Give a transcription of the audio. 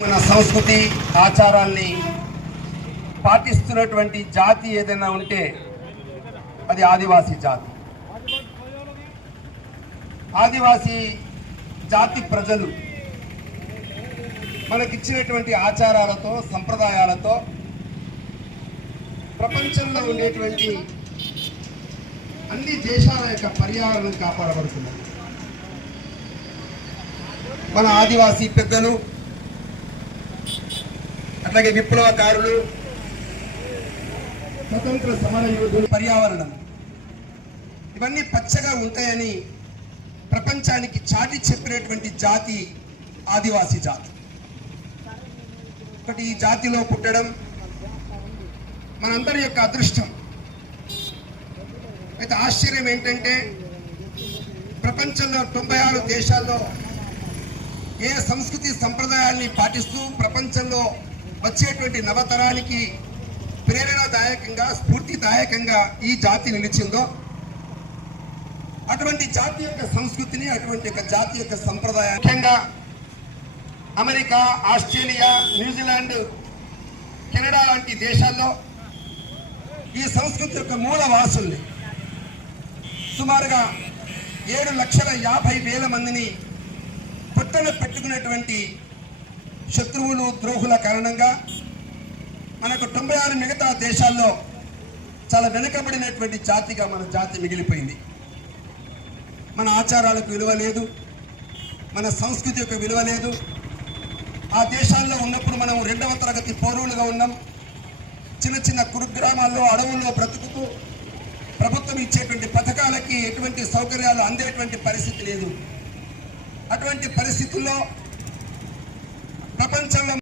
మన సంస్కృతి ఆచారాల్ని పాటిస్తున్నటువంటి జాతి ఏదైనా ఉంటే అది ఆదివాసీ జాతి. ఆదివాసీ జాతి ప్రజలు మనకిచ్చినటువంటి ఆచారాలతో సంప్రదాయాలతో ప్రపంచంలో ఉండేటువంటి అన్ని దేశాల యొక్క పర్యావరణం కాపాడబడుతుంది. మన ఆదివాసీ పెద్దలు, అట్లాగే విప్లవకారులు, స్వతంత్ర సమర యోధులు, పర్యావరణం ఇవన్నీ పచ్చగా ఉంటాయని ప్రపంచానికి చాటి చెప్పినటువంటి జాతి ఆదివాసీ జాతి. ఒకటి ఈ జాతిలో పుట్టడం మనందరి యొక్క అదృష్టం. అయితే ఆశ్చర్యం ఏంటంటే ప్రపంచంలో 96 దేశాల్లో ఏ సంస్కృతి సంప్రదాయాల్ని పాటిస్తూ ప్రపంచంలో వచ్చేటువంటి నవతరానికి ప్రేరణాదాయకంగా, స్ఫూర్తిదాయకంగా ఈ జాతి నిలిచిందో అటువంటి జాతి యొక్క సంస్కృతిని, అటువంటి యొక్క జాతి యొక్క సంప్రదాయం, ముఖ్యంగా అమెరికా, ఆస్ట్రేలియా, న్యూజిలాండ్, కెనడా లాంటి దేశాల్లో ఈ సంస్కృతి యొక్క మూల వాసుల్ని సుమారుగా 7,50,000 మందిని పొట్టన పెట్టుకున్నటువంటి శత్రువులు, ద్రోహుల కారణంగా మనకు 96 మిగతా దేశాల్లో చాలా వెనుకబడినటువంటి జాతిగా మన జాతి మిగిలిపోయింది. మన ఆచారాలకు విలువ లేదు, మన సంస్కృతి యొక్క విలువ లేదు. ఆ దేశాల్లో ఉన్నప్పుడు మనం 2వ తరగతి పౌరులుగా ఉన్నాం. చిన్న చిన్న కుగ్రామాల్లో, అడవుల్లో బ్రతుకుతూ ప్రభుత్వం ఇచ్చేటువంటి పథకాలకి ఎటువంటి సౌకర్యాలు అందేటువంటి పరిస్థితి లేదు. అటువంటి పరిస్థితుల్లో ప్రపంచంలో